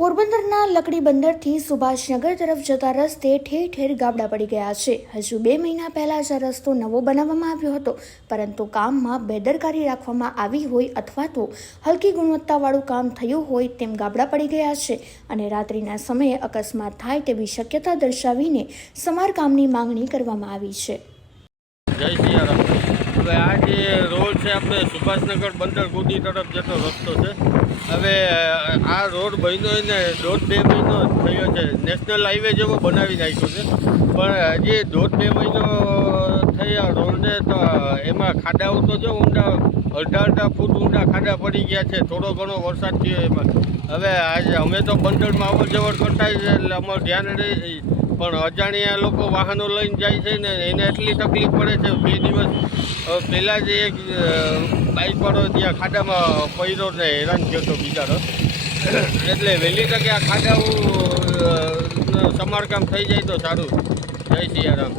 પોરબંદરના લકડી બંદરથી સુભાષનગર તરફ જતા રસ્તે ઠેર ઠેર ગાબડા પડી ગયા છે. હજુ બે મહિના પહેલા જ આ રસ્તો નવો બનાવવામાં આવ્યો હતો. પરંતુ કામમાં બેદરકારી રાખવામાં આવી હોય અથવા તો હલકી ગુણવત્તાવાળું કામ થયું હોય તેમ ગાબડા પડી ગયા છે અને રાત્રિના સમયે અકસ્માત થાય તેવી શક્યતા દર્શાવીને સમારકામની માંગણી કરવામાં આવી છે. આ જે રોડ છે, આપણે સુભાષનગર બંદર ગોદી તરફ જતો રસ્તો છે, હવે રોડ બન્યો ને, દોઢ બે મહિનો થયો છે. નેશનલ હાઈવે જેવો બનાવી નાખ્યો છે. પણ હજી દોઢ બે મહિનો થયા રોડને તો એમાં ખાડાઓ તો જો ઊંડા, અડધા અડધા ફૂટ ઊંડા ખાડા પડી ગયા છે. થોડો ઘણો વરસાદ થયો એમાં. હવે આજે અમે તો બંદરમાં અવર જવર કરતા એટલે અમારું ધ્યાન રહી પણ અજાણ્યા લોકો વાહનો લઈને જાય છે ને, એને એટલી તકલીફ પડે છે. બે દિવસ પહેલાં જે એક બાઇકવાળો ત્યાં ખાડામાં પડ્યો ને હેરાન થયો હતો બિચારો. એટલે વહેલી તકે આ ખાડાઓ સમારકામ થઈ જાય તો સારું. જય સિયારામ.